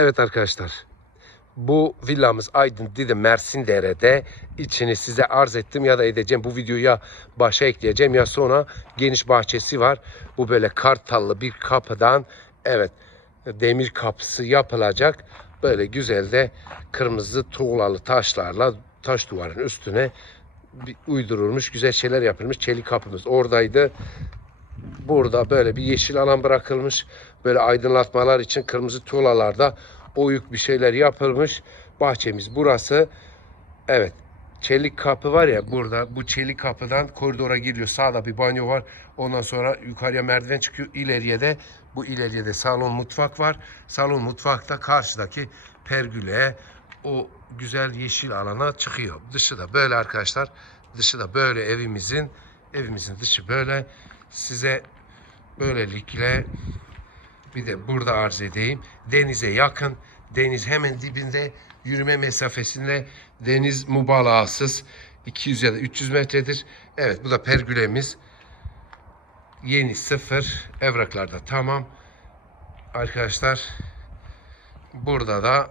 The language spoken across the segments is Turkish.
Evet arkadaşlar. Bu villamız Aydın Didi Mersin Dere'de içini size arz ettim ya da edeceğim. Bu videoyu ya başa ekleyeceğim ya sonra geniş bahçesi var. Bu böyle kartallı bir kapıdan evet demir kapısı yapılacak. Böyle güzel de kırmızı tuğlalı taşlarla taş duvarın üstüne uydurulmuş güzel şeyler yapılmış. Çelik kapımız oradaydı. Burada böyle bir yeşil alan bırakılmış. Böyle aydınlatmalar için kırmızı tuğlalarda oyuk bir şeyler yapılmış. Bahçemiz burası. Evet. Çelik kapı var ya burada bu çelik kapıdan koridora giriyor. Sağda bir banyo var. Ondan sonra yukarıya merdiven çıkıyor. İleriye de bu ileriye de salon mutfak var. Salon mutfakta karşıdaki pergüleye o güzel yeşil alana çıkıyor. Dışı da böyle arkadaşlar. Dışı da böyle evimizin evimizin dışı böyle. Size böylelikle bir de burada arz edeyim. Denize yakın. Deniz hemen dibinde. Yürüme mesafesinde deniz mübalağasız. 200 ya da 300 metredir. Evet bu da pergülemiz. Yeni sıfır. Evraklarda tamam. Arkadaşlar burada da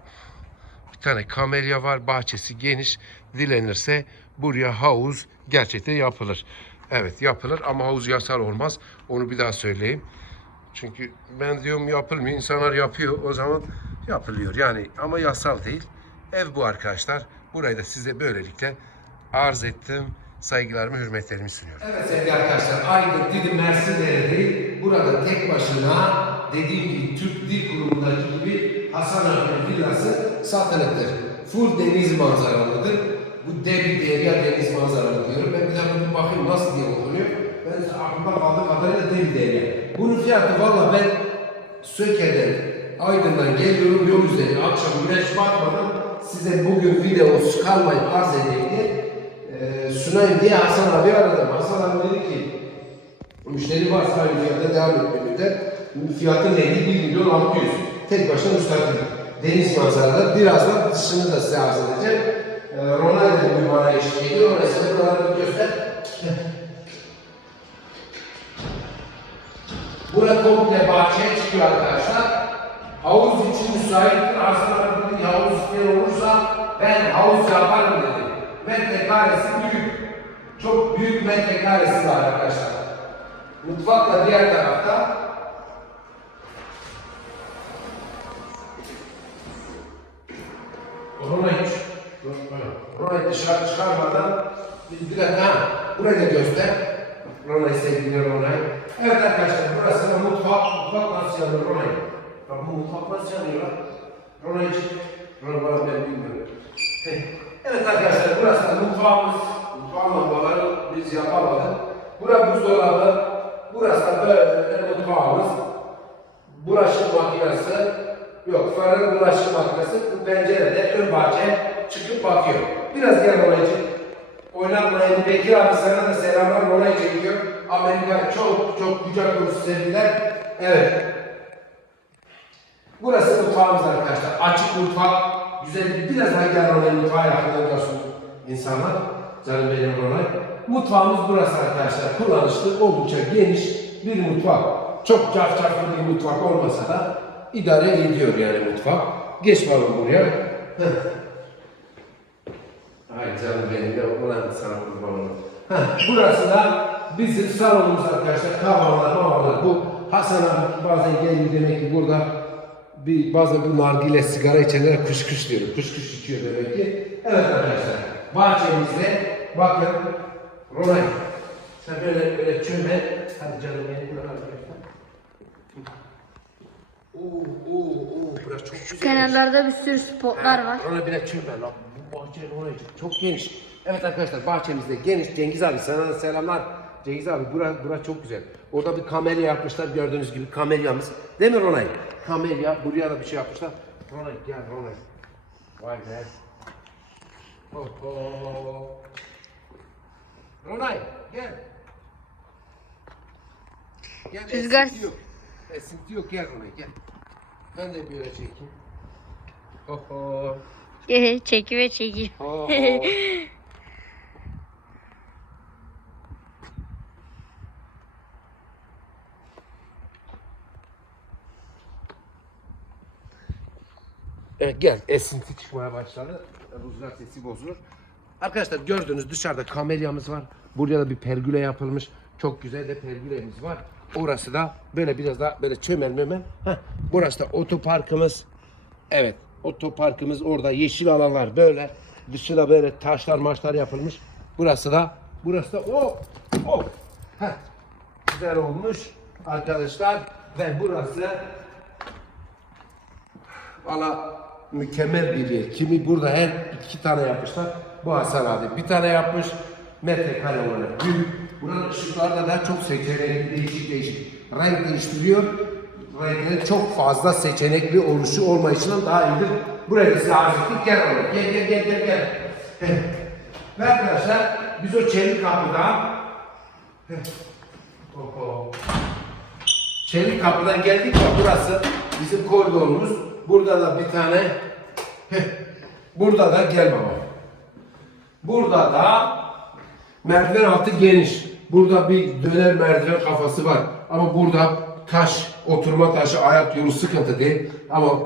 bir tane kamelya var. Bahçesi geniş. Dilenirse buraya havuz gerçekten yapılır. Evet yapılır ama havuz yasal olmaz. Onu bir daha söyleyeyim. Çünkü ben diyorum yapılmıyor. insanlar yapıyor. O zaman yapılıyor. Yani ama yasal değil. Ev bu arkadaşlar. Burayı da size böylelikle arz ettim. Saygılarımı, hürmetlerimi sunuyorum. Evet sevgili arkadaşlar, Aydın Didi Mersin Dereli burada tek başına dediğim gibi Türk Dil Kurumu'ndaki gibi Hasan Ahmet villası satılıktır. Full deniz manzaralıdır. Bu Debi Derya deniz manzaralı diyorum. Ben bir bir bakayım nasıl diye okunuyor. Ben aklımda kaldığı kadarıyla Debi Derya. Bunun fiyatı valla ben Söke'den, Aydın'dan geliyorum yol üzeri akşam güneş batmadan size bugün videosu kalmayıp arz edeyim diye e, sunayım diye Hasan abi aradım. Hasan abi dedi ki müşteri varsa aynı fiyata devam etmelidir. Fiyatı neydi? 1 milyon 600. Tek başına müstakil. Deniz manzaralı. Birazdan dışını da size arz edeceğim. E, Ronaldo bir bana eşlik ediyor. Size buraları bir göster. Burası komple bahçeye çıkıyor arkadaşlar. Havuz için müsaittir. Dedi ki havuz isteyen olursa ben havuz yaparım dedi. Metrekaresi büyük. Çok büyük metrekaresi var arkadaşlar. Mutfak da diğer tarafta. Oraya hiç. Orayı dışarı çıkarmadan biz bir dakika burayı da göster. Ronay sevgili Ronay. Evet arkadaşlar burası da mutfak. Mutfak nasıl yanıyor Ronay? Bak bu mutfak nasıl yanıyor lan? Ronay için. Ronay bana ben bilmiyorum. Evet arkadaşlar burası da mutfağımız. Mutfağın lambaları biz yapamadık. Burası buzdolabı. Burası da böyle mutfağımız. Bulaşık makinesi. Yok fırın bulaşık makinesi. Bu pencerede ön bahçe çıkıp bakıyor. Biraz gel Ronay'cığım. Oynatmayın. Bekir abi sana da selamlar. Ronay çekiyor. Amerika çok çok kucak dolusu sevgiler. Evet. Burası mutfağımız arkadaşlar. Açık mutfak. Güzel bir biraz daha gel Ronay mutfağa yakından görsün insanlar. Canım benim Ronay. Mutfağımız burası arkadaşlar. Kullanışlı, oldukça geniş bir mutfak. Çok cafcaflı bir mutfak olmasa da idare ediyor yani mutfak. Geç bakalım buraya. Ay canım benim de ulan sana kurban. Heh, Burası da bizim salonumuz arkadaşlar. Kahvalar, mavalar. Bu Hasan abi bazen geliyor demek ki burada bir bazen bu nargile sigara içenlere kuş kuş diyorum. Kuş kuş içiyor demek ki. Evet arkadaşlar. Bahçemizde bakın Ronay sen böyle böyle çöme. Hadi canım benim. Oo, oo, oo, burası çok güzel. Kenarlarda bir sürü spotlar var. Ona bile çömbe lan. Bu bahçe oraya çok geniş. Evet arkadaşlar bahçemizde geniş. Cengiz abi sana selamlar. Cengiz abi bura, bura çok güzel. Orada bir kamelya yapmışlar gördüğünüz gibi kamelyamız. Değil mi Ronay? Kamelya. Buraya da bir şey yapmışlar. Ronay gel Ronay. Vay be. Oho. Ronay gel. Gel Rüzgar- esinti yok. Esinti yok gel Ronay gel. Ben de böyle çekeyim. Oho. Çeki ve çeki. Oho. Evet gel esinti çıkmaya başladı. Rüzgar sesi bozulur. Arkadaşlar gördüğünüz dışarıda kamelyamız var. Burada da bir pergüle yapılmış. Çok güzel de pergülemiz var. Orası da böyle biraz daha böyle çömel mömel. Heh, burası da otoparkımız. Evet otoparkımız orada yeşil alanlar böyle. Dışı da böyle taşlar maçlar yapılmış. Burası da burası da oh oh. Heh, güzel olmuş arkadaşlar. Ve burası Valla mükemmel bir yer. Kimi burada her iki tane yapmışlar. Bu Hasan abi bir tane yapmış. Metrekare olarak büyük. Buranın ışıklarda da çok seçenekli değişik değişik. Renk değiştiriyor. Renkleri çok fazla seçenekli oluşu olmayışından daha iyidir. Buraya da size arz ettik. Gel oraya. Gel gel gel gel gel. Ve arkadaşlar biz o çelik kapıdan. Çelik kapıdan geldik ya burası bizim koridorumuz. Burada da bir tane burada da gel baba. Burada da merdiven altı geniş. Burada bir döner merdiven kafası var. Ama burada taş, oturma taşı, ayak yolu sıkıntı değil. Ama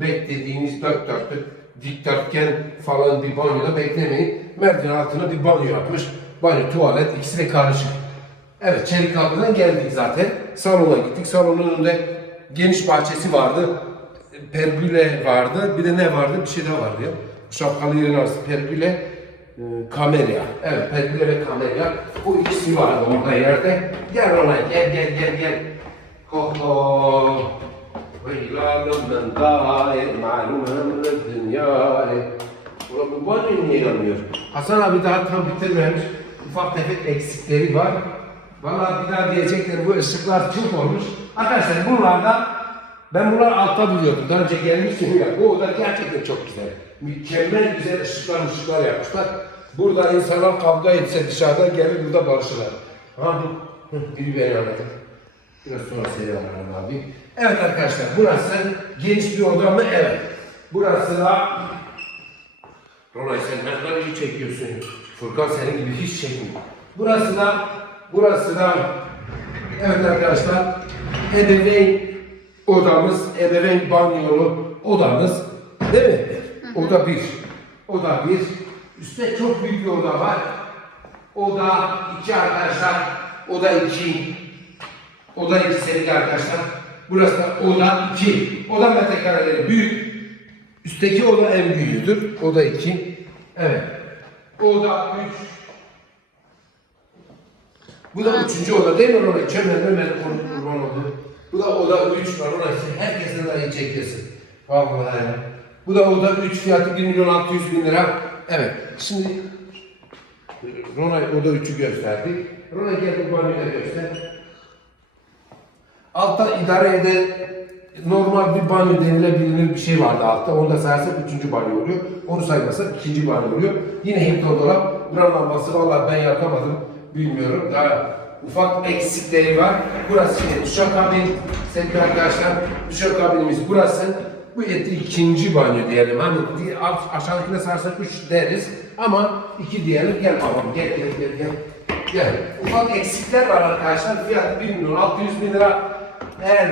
beklediğiniz dört dörtlük dikdörtgen falan bir banyoda beklemeyin. Merdiven altına bir banyo yapmış. Banyo, tuvalet ikisi de karışık. Evet, çelik kapıdan geldik zaten. Salona gittik. Salonun önünde geniş bahçesi vardı. Pergüle vardı. Bir de ne vardı? Bir şey daha vardı ya. Şapkalı yerin arası. Pergüle, e, kamelya. Evet, pergüle ve kamelya. Bu ikisi vardı orada yerde. Gel ona, gel gel gel gel. Ho ho. Veylalımdan dair malum ömrü dünyayı. Ulan bu banyo niye yanmıyor? Hasan abi daha tam bitirmemiş. Ufak tefek eksikleri var. Vallahi bir daha diyecekler bu ışıklar çok olmuş. Arkadaşlar bunlarda ben bunları altta biliyordum. Daha önce gelmiştim ya. Bu oda gerçekten çok güzel. Mükemmel güzel ışıklar ışıklar yapmışlar. Burada insanlar kavga etse dışarıdan gelir burada barışırlar. Ha bu. Hı, Biri beni anladı. Biraz sonra seni ararım abi. Evet arkadaşlar burası geniş bir oda mı? Evet. Burası da Ronay sen ne kadar iyi çekiyorsun. Furkan senin gibi hiç çekmiyor. Burası da, burası da, evet arkadaşlar, ebeveyn odamız, ebeveyn banyolu odamız, değil mi? Oda bir, oda bir. Üstte çok büyük bir oda var. Oda iki arkadaşlar, oda iki, oda iki sevgili arkadaşlar. Burası da oda iki. Oda metrekareleri büyük. Üstteki oda en büyüğüdür. Oda 2. Evet. Oda 3. Bu da üçüncü oda değil mi Ronay? Çömel Ömer kurban oldu. Bu da oda 3 var herkesten daha iyi çekiyorsun. Vallahi ya. Bu da oda 3 fiyatı 1 milyon 600 bin lira. Evet. Şimdi Ronay oda 3'ü gösterdi. Ronay gel bu banyoyu da göster. Altta idare eden normal bir banyo denilebilir bir şey vardı altta. Onu da sayarsak üçüncü banyo oluyor. Onu saymazsak ikinci banyo oluyor. Yine Hilton dolap. Buranın lambası vallahi ben yakamadım. Bilmiyorum. Daha ufak eksikleri var. Burası yine duşakabin. Sevgili arkadaşlar duşakabinimiz burası. Bu eti ikinci banyo diyelim. Hani aşağıdakine sayarsak üç deriz. Ama iki diyelim. Gel babam gel gel gel gel. Gel. Ufak eksikler var arkadaşlar. Fiyat 1 milyon 600 bin lira. Eğer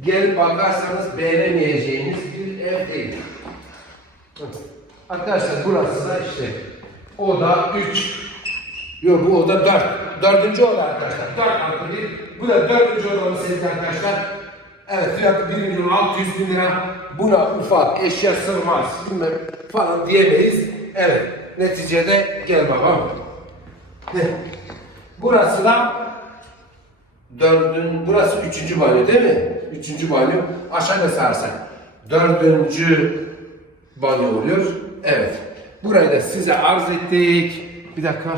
gelip bakarsanız beğenemeyeceğiniz bir ev değil. Arkadaşlar burası da işte oda 3. Yok bu oda 4. Dördüncü oda arkadaşlar. 4 artı 1. Bu da dördüncü odamız sevgili arkadaşlar. Evet fiyatı 1 milyon 600 bin lira. Buna ufak eşya sığmaz bilmem falan diyemeyiz. Evet neticede gel babam. Burası da Dördün, burası üçüncü banyo değil mi? Üçüncü banyo. Aşağıda sarsak. Dördüncü banyo oluyor. Evet. Burayı da size arz ettik. Bir dakika.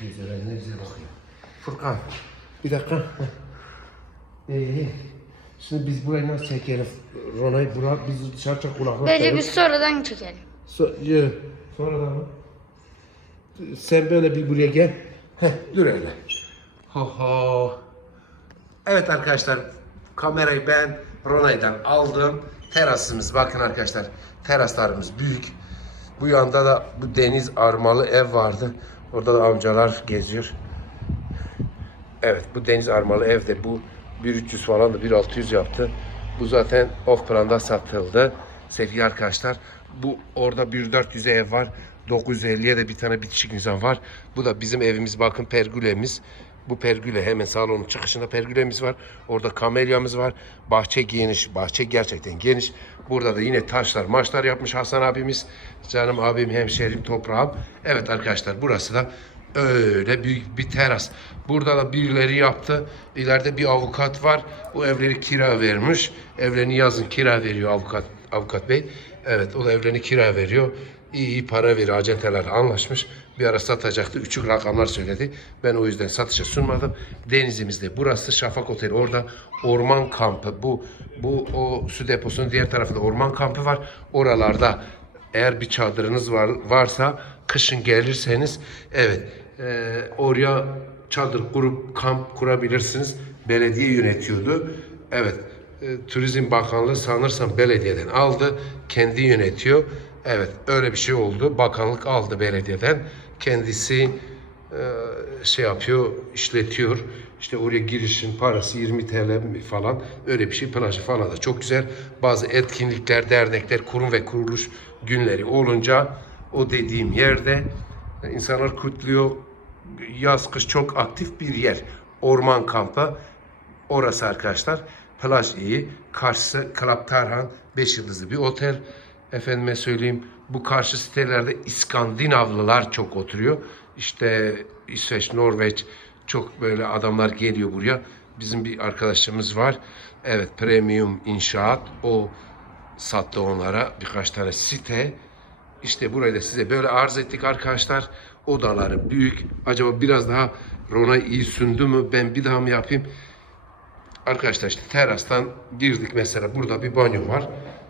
Güzel, ne güzel bakıyor. Furkan. Bir dakika. Ee, şimdi biz burayı nasıl çekelim? Ronay, Burak, biz dışarı çok kulaklık Bence biz sonradan çekelim. So, yo, sonra da mı? Sen böyle bir buraya gel. Heh, dur öyle. Ho ho. Evet arkadaşlar, kamerayı ben Ronay'dan aldım. Terasımız, bakın arkadaşlar, teraslarımız büyük. Bu yanda da bu deniz armalı ev vardı. Orada da amcalar geziyor. Evet, bu deniz armalı evde bu 1300 falan da 1600 yaptı. Bu zaten off planda satıldı. Sevgili arkadaşlar bu orada 1400 ev var. 950'ye de bir tane bitişik nizam var. Bu da bizim evimiz bakın pergülemiz. Bu pergüle hemen salonun çıkışında pergülemiz var. Orada kamelyamız var. Bahçe geniş. Bahçe gerçekten geniş. Burada da yine taşlar maçlar yapmış Hasan abimiz. Canım abim hemşerim toprağım. Evet arkadaşlar burası da öyle büyük bir teras. Burada da birileri yaptı. İleride bir avukat var. Bu evleri kira vermiş. Evlerini yazın kira veriyor avukat avukat bey. Evet o da evlerini kira veriyor. İyi para veriyor. Acentelerle anlaşmış. Bir ara satacaktı. Üçük rakamlar söyledi. Ben o yüzden satışa sunmadım. Denizimizde burası Şafak Oteli. Orada orman kampı. Bu bu o su deposunun diğer tarafında orman kampı var. Oralarda eğer bir çadırınız var varsa kışın gelirseniz evet e, oraya çadır kurup kamp kurabilirsiniz. Belediye yönetiyordu. Evet e, Turizm Bakanlığı sanırsam belediyeden aldı. Kendi yönetiyor. Evet öyle bir şey oldu. Bakanlık aldı belediyeden. Kendisi e, şey yapıyor, işletiyor. İşte oraya girişin parası 20 TL falan. Öyle bir şey. Plajı falan da çok güzel. Bazı etkinlikler, dernekler, kurum ve kuruluş günleri olunca o dediğim yerde insanlar kutluyor. Yaz kış çok aktif bir yer. Orman kampı. Orası arkadaşlar. Plaj iyi. Karşısı Club Tarhan 5 yıldızlı bir otel. Efendime söyleyeyim bu karşı sitelerde İskandinavlılar çok oturuyor. İşte İsveç, Norveç çok böyle adamlar geliyor buraya. Bizim bir arkadaşımız var. Evet premium inşaat. O sattı onlara birkaç tane site. İşte burayı da size böyle arz ettik arkadaşlar. Odaları büyük. Acaba biraz daha Rona iyi sündü mü? Ben bir daha mı yapayım? Arkadaşlar işte terastan girdik mesela burada bir banyo var.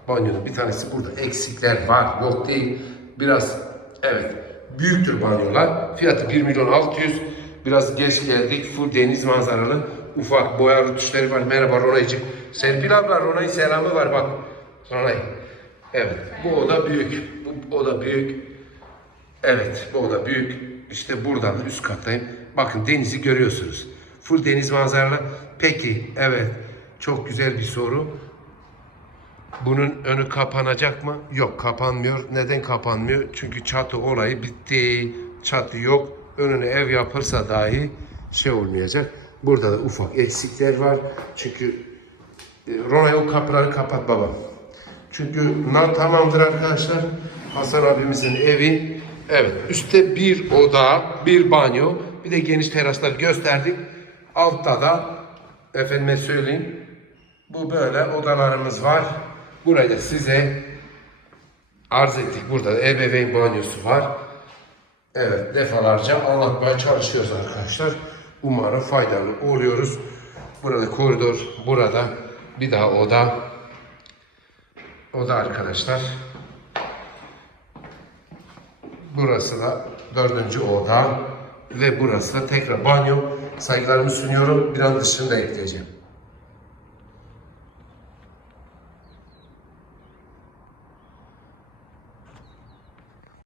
Banyonun bir tanesi burada eksikler var yok değil. Biraz evet büyüktür banyolar. Fiyatı 1 milyon 600. Biraz geç geldik. Full deniz manzaralı. Ufak boya rütuşları var. Merhaba Ronay'cığım. Serpil abla Ronay selamı var bak. Ronay. Evet bu oda büyük. Bu oda büyük. Evet, bu oda büyük. İşte buradan üst kattayım. Bakın denizi görüyorsunuz. Full deniz manzaralı. Peki, evet. Çok güzel bir soru. Bunun önü kapanacak mı? Yok, kapanmıyor. Neden kapanmıyor? Çünkü çatı olayı bitti. Çatı yok. Önüne ev yapılsa dahi şey olmayacak. Burada da ufak eksikler var. Çünkü e, Ronay o kapıları kapat babam. Çünkü nar tamamdır arkadaşlar. Hasan abimizin evi. Evet, üstte bir oda, bir banyo, bir de geniş teraslar gösterdik. Altta da efendime söyleyeyim. Bu böyle odalarımız var. Burayı da size arz ettik. Burada da ebeveyn banyosu var. Evet, defalarca anlatmaya çalışıyoruz arkadaşlar. Umarım faydalı oluyoruz. Burada koridor, burada bir daha oda. O da arkadaşlar. Burası da dördüncü oda. Ve burası da tekrar banyo. Saygılarımı sunuyorum. Bir an dışını da ekleyeceğim.